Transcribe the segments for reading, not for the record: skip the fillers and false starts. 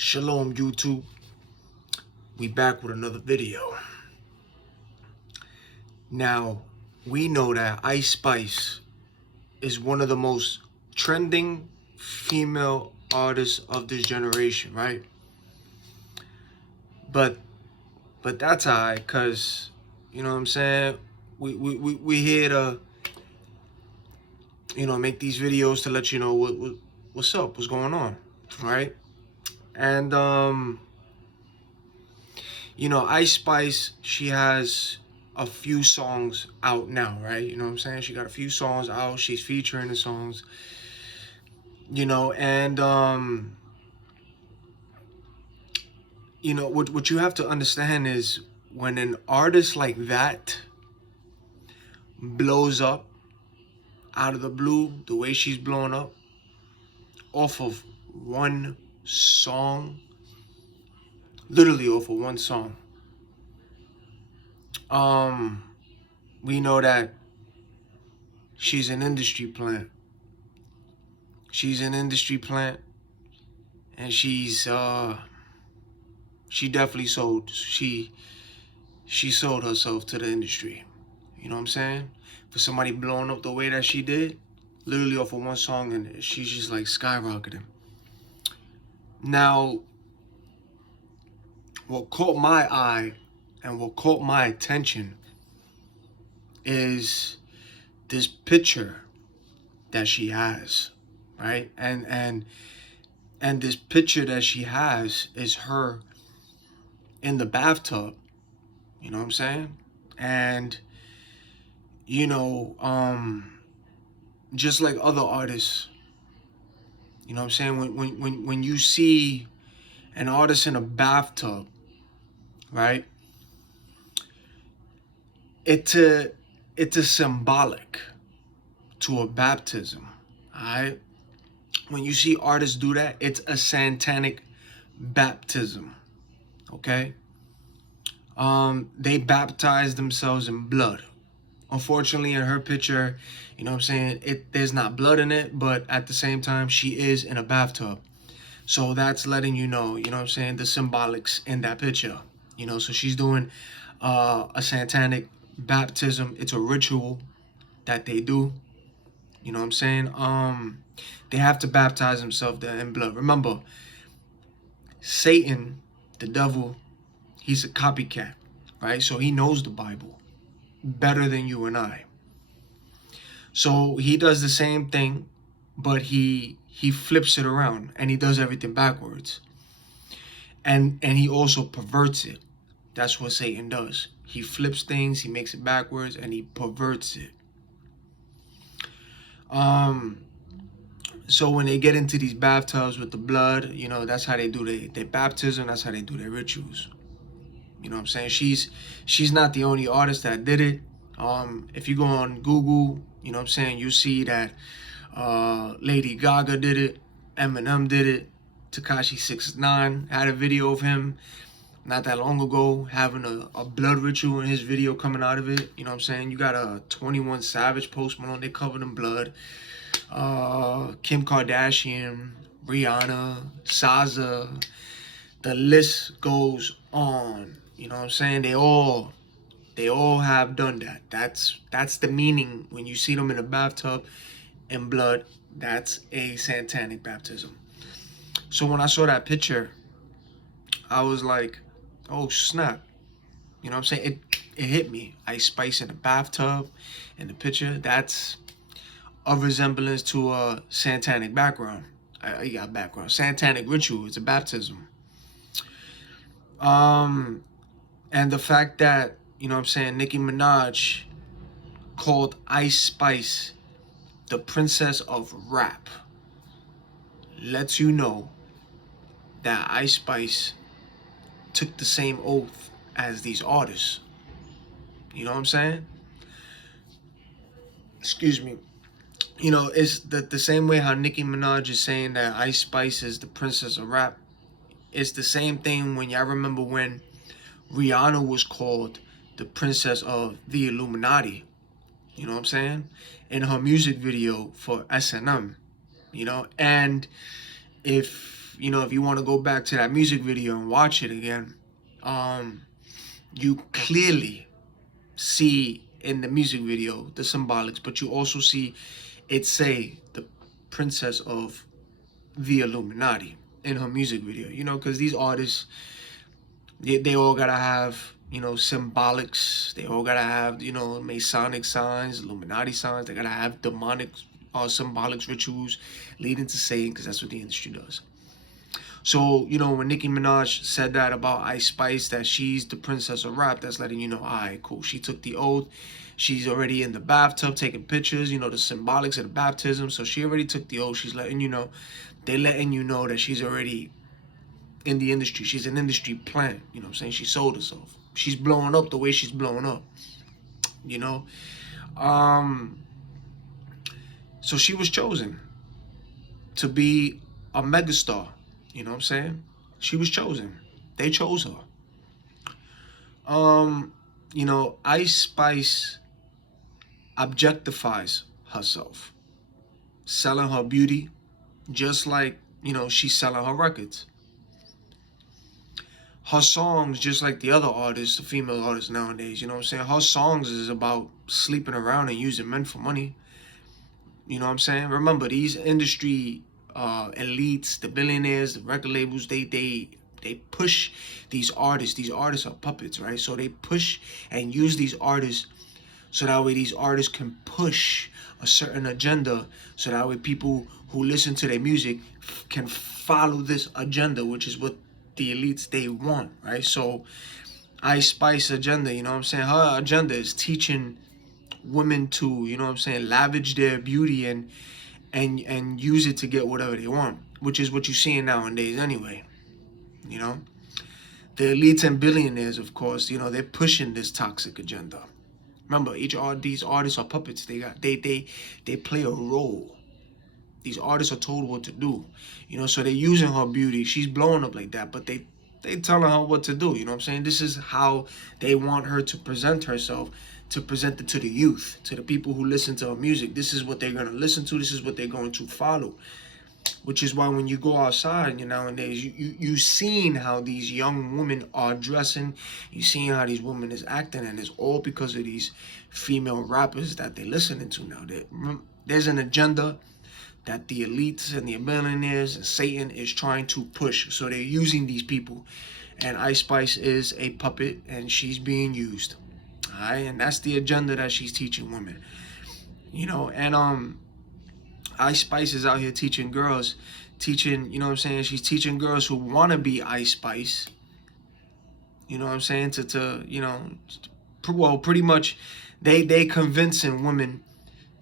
Shalom YouTube, we back with another video. Now, we know that Ice Spice is one of the most trending female artists of this generation, right? But that's alright, cause you know what I'm saying? We here to make these videos to let you know what's up, what's going on, right? And Ice Spice, she has a few songs out now, right? You know what I'm saying? She got a few songs out. She's featuring the songs, and what you have to understand is when an artist like that blows up out of the blue, the way she's blowing up off of one song, literally off of one song, we know that she's an industry plant. She's an industry plant, and she definitely sold she sold herself to the industry. You know what I'm saying? For somebody blowing up the way that she did, literally off of one song, and she's just like skyrocketing. Now, what caught my eye and what caught my attention is this picture that she has, right? And this picture that she has is her in the bathtub. You know what I'm saying? And just like other artists, you know what I'm saying? When you see an artist in a bathtub, right? It's a symbolic to a baptism. All right? When you see artists do that, it's a satanic baptism. Okay? They baptize themselves in blood. Unfortunately, in her picture, you know what I'm saying, there's not blood in it, but at the same time, she is in a bathtub. So that's letting you know what I'm saying, the symbolics in that picture. So she's doing a satanic baptism. It's a ritual that they do. You know what I'm saying? They have to baptize themselves in blood. Remember, Satan, the devil, he's a copycat, right? So he knows the Bible better than you and I. So he does the same thing, but he flips it around and he does everything backwards. And he also perverts it. That's what Satan does. He flips things, he makes it backwards, and he perverts it. So when they get into these bathtubs with the blood, that's how they do their baptism, that's how they do their rituals. You know what I'm saying? She's not the only artist that did it. If you go on Google, you know what I'm saying, you see that Lady Gaga did it, Eminem did it, Tekashi 6ix9ine had a video of him not that long ago having a blood ritual in his video coming out of it. You know what I'm saying? You got a 21 Savage, Post Malone, they covered in blood. Kim Kardashian, Rihanna, SZA, the list goes on. You know what I'm saying? They all have done that. That's the meaning when you see them in a bathtub in blood. That's a satanic baptism. So when I saw that picture, I was like, oh snap. You know what I'm saying? It hit me. Ice Spice in a bathtub in the picture. That's a resemblance to a satanic background. You got background. Satanic ritual. It's a baptism. And the fact that, you know what I'm saying, Nicki Minaj called Ice Spice the princess of rap lets you know that Ice Spice took the same oath as these artists. You know what I'm saying? Excuse me. It's the same way how Nicki Minaj is saying that Ice Spice is the princess of rap. It's the same thing when y'all remember when Rihanna was called the princess of the Illuminati. You know what I'm saying? In her music video for S&M. And if you know, if you want to go back to that music video and watch it again, you clearly see in the music video the symbolics, but you also see it say the princess of the Illuminati in her music video, you know, because these artists, they all gotta have, you know, symbolics. They all gotta have, you know, Masonic signs, Illuminati signs. They gotta have demonic symbolics rituals leading to Satan, because that's what the industry does. So, you know, when Nicki Minaj said that about Ice Spice, that she's the princess of rap, that's letting you know, all right, cool. She took the oath. She's already in the bathtub taking pictures, you know, the symbolics of the baptism. So she already took the oath. She's letting you know. They're letting you know that she's already in the industry. She's an industry plant. You know what I'm saying? She sold herself. She's blowing up the way she's blowing up. You know? So she was chosen to be a megastar. You know what I'm saying? She was chosen. They chose her. You know, Ice Spice objectifies herself, selling her beauty, just like, you know, she's selling her records. Her songs, just like the other artists, the female artists nowadays, you know what I'm saying? Her songs is about sleeping around and using men for money. You know what I'm saying? Remember, these industry elites, the billionaires, the record labels, they push these artists. These artists are puppets, right? So they push and use these artists so that way these artists can push a certain agenda, so that way people who listen to their music can follow this agenda, which is what the elites, they want, right? So Ice Spice agenda, you know what I'm saying? Her agenda is teaching women to, you know what I'm saying, lavish their beauty and use it to get whatever they want, which is what you're seeing nowadays anyway. You know, the elites and billionaires, of course, you know, they're pushing this toxic agenda. Remember, these artists are puppets. They play a role. These artists are told what to do, you know. So they're using her beauty. She's blowing up like that, but they telling her what to do. You know what I'm saying? This is how they want her to present herself, to present it to the youth, to the people who listen to her music. This is what they're gonna listen to. This is what they're going to follow. Which is why when you go outside, you know, nowadays, you seen how these young women are dressing. You seen how these women is acting, and it's all because of these female rappers that they're listening to now. There's an agenda that the elites and the billionaires and Satan is trying to push. So they're using these people. And Ice Spice is a puppet, and she's being used. All right, and that's the agenda that she's teaching women. You know, and Ice Spice is out here teaching girls, you know what I'm saying? She's teaching girls who want to be Ice Spice. You know what I'm saying? To you know, well, pretty much, they convincing women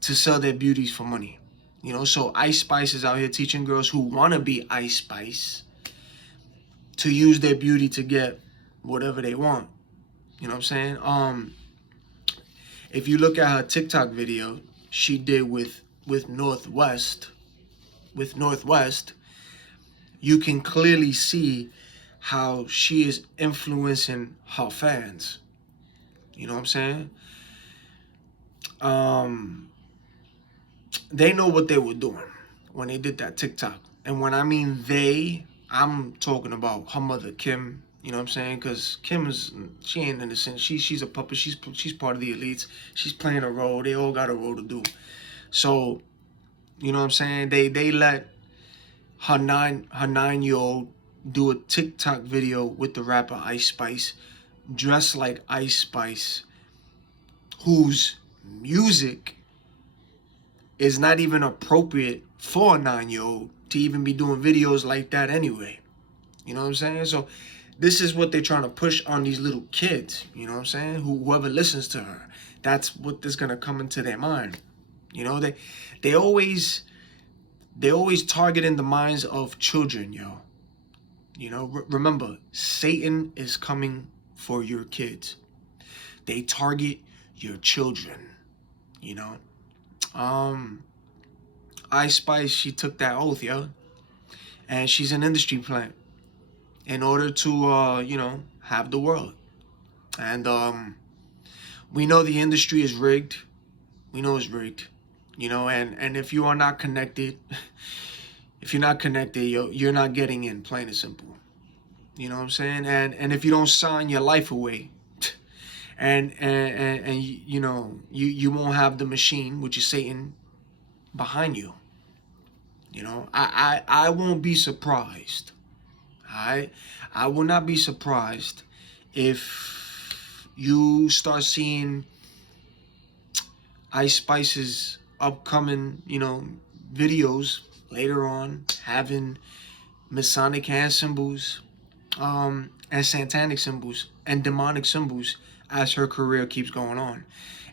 to sell their beauties for money. You know, so Ice Spice is out here teaching girls who want to be Ice Spice to use their beauty to get whatever they want. You know what I'm saying? If you look at her TikTok video she did with North West, you can clearly see how she is influencing her fans. You know what I'm saying? They know what they were doing when they did that TikTok. And when I mean they, I'm talking about her mother, Kim. You know what I'm saying? Because she ain't innocent. She's a puppet. She's part of the elites. She's playing a role. They all got a role to do. So, you know what I'm saying? They let her 9-year-old do a TikTok video with the rapper Ice Spice, dressed like Ice Spice, whose music is not even appropriate for a 9-year-old to even be doing videos like that anyway. You know what I'm saying? So this is what they're trying to push on these little kids. You know what I'm saying? Whoever listens to her, that's what is gonna come into their mind. You know, they always target in the minds of children, yo. You know, remember, Satan is coming for your kids. They target your children. You know, Ice Spice, she took that oath, yo, and she's an industry plant in order to, you know, have the world. And we know the industry is rigged. We know it's rigged. You know, and if you are not connected, If you're not connected, you're not getting in, plain and simple. You know what I'm saying? And if you don't sign your life away, and you know, you won't have the machine, which is Satan, behind you. You know, I won't be surprised. I will not be surprised if you start seeing Ice Spice's upcoming, you know, videos later on having Masonic hand symbols, and satanic symbols and demonic symbols as her career keeps going on.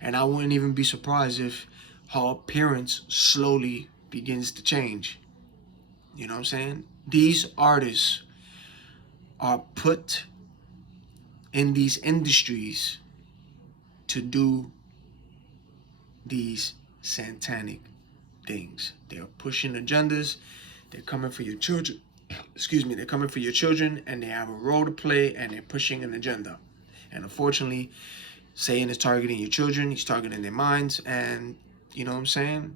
And I wouldn't even be surprised if her appearance slowly begins to change. You know what I'm saying? These artists are put in these industries to do these satanic things. They're pushing agendas. They're coming for your children. Excuse me. They're coming for your children, and they have a role to play, and they're pushing an agenda. And unfortunately, Satan is targeting your children. He's targeting their minds, and you know what I'm saying?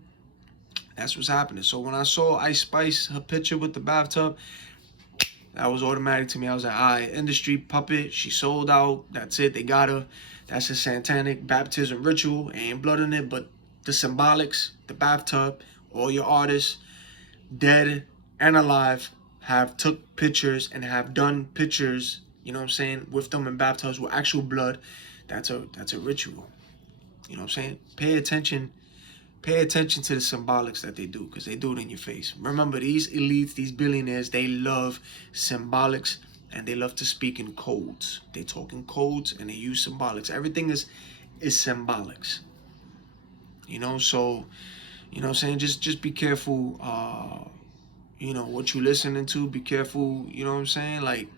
That's what's happening. So when I saw Ice Spice, her picture with the bathtub, that was automatic to me. I was like, all right, industry puppet. She sold out. That's it. They got her. That's a satanic baptism ritual. Ain't blood in it, but the symbolics, the bathtub, all your artists, dead and alive, have took pictures and have done pictures, you know what I'm saying, with them in bathtubs with actual blood. That's a ritual. You know what I'm saying? Pay attention to the symbolics that they do, because they do it in your face. Remember, these elites, these billionaires, they love symbolics, and they love to speak in codes. They talk in codes, and they use symbolics. Everything is symbolics. You know, so, you know what I'm saying? Just be careful, you know, what you listening to. Be careful, you know what I'm saying? Like,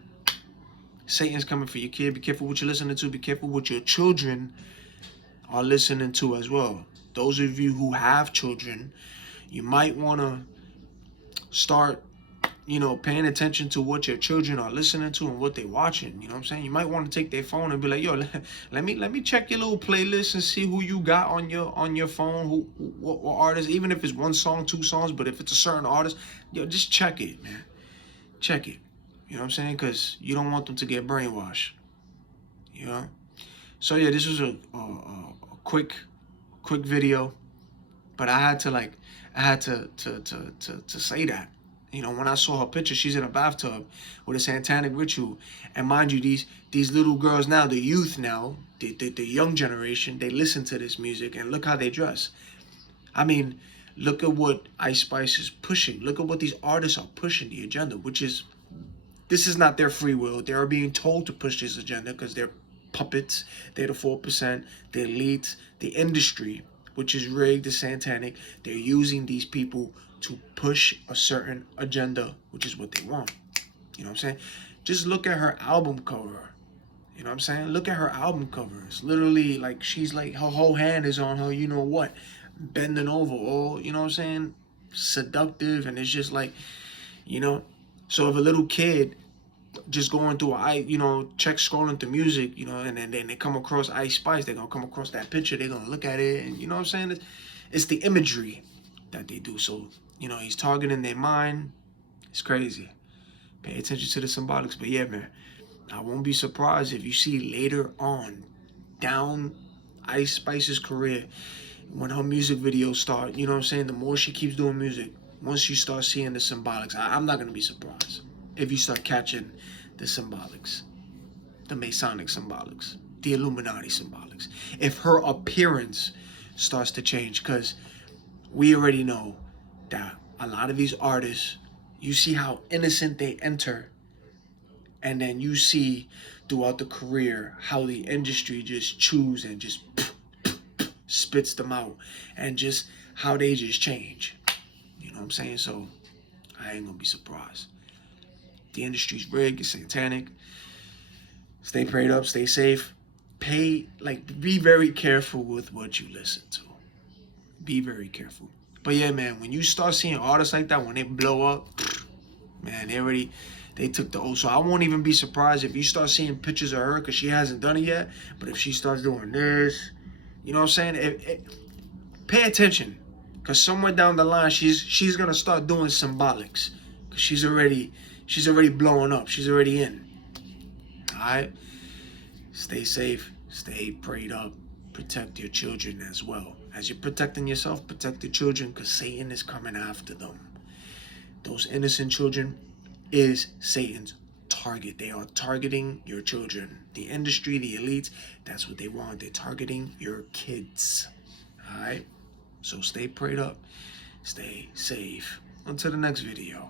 Satan's coming for your kid. Be careful what you're listening to. Be careful what your children are listening to as well. Those of you who have children, you might want to start, you know, paying attention to what your children are listening to and what they're watching. You know what I'm saying? You might want to take their phone and be like, yo, let me check your little playlist and see who you got on your phone, what artists, even if it's one song, two songs, but if it's a certain artist, yo, just check it, man. Check it. You know what I'm saying? Because you don't want them to get brainwashed. You know? So yeah, this was a quick video, but I had to say that. You know, when I saw her picture, she's in a bathtub with a satanic ritual. And mind you, these little girls now, the youth now, the young generation, they listen to this music, and look how they dress. I mean, look at what Ice Spice is pushing. Look at what these artists are pushing, the agenda, which is, this is not their free will. They are being told to push this agenda because they're puppets. They're the 4%, the elites, the industry, which is rigged, the satanic. They're using these people to push a certain agenda, which is what they want. You know what I'm saying? Just look at her album cover. You know what I'm saying? Look at her album cover. It's literally like she's like, her whole hand is on her, you know what, bending over, all, you know what I'm saying, seductive. And it's just like, you know, so if a little kid just going through, you know, check scrolling through music, you know, and then they come across Ice Spice, they're gonna come across that picture, they're gonna look at it, and you know what I'm saying? It's the imagery that they do. So, you know, he's targeting their mind. It's crazy. Pay attention to the symbolics. But yeah, man, I won't be surprised if you see later on down Ice Spice's career, when her music videos start, you know what I'm saying, the more she keeps doing music, once you start seeing the symbolics, I'm not gonna be surprised if you start catching the symbolics, the Masonic symbolics, the Illuminati symbolics. If her appearance starts to change, because we already know that a lot of these artists, you see how innocent they enter, and then you see throughout the career how the industry just chews and just spits them out, and just how they just change. You know what I'm saying? So I ain't gonna be surprised. The industry's rigged, it's satanic. Stay prayed up, stay safe. Be very careful with what you listen to. Be very careful. But yeah, man, when you start seeing artists like that, when they blow up, man, they took the oath. So I won't even be surprised if you start seeing pictures of her, because she hasn't done it yet. But if she starts doing this, you know what I'm saying? Pay attention. Because somewhere down the line, she's gonna start doing symbolics. Because she's already blowing up. She's already in. Alright? Stay safe. Stay prayed up. Protect your children as well. As you're protecting yourself, protect the children, because Satan is coming after them. Those innocent children is Satan's target. They are targeting your children. The industry, the elites, that's what they want. They're targeting your kids. Alright? So stay prayed up. Stay safe. Until the next video.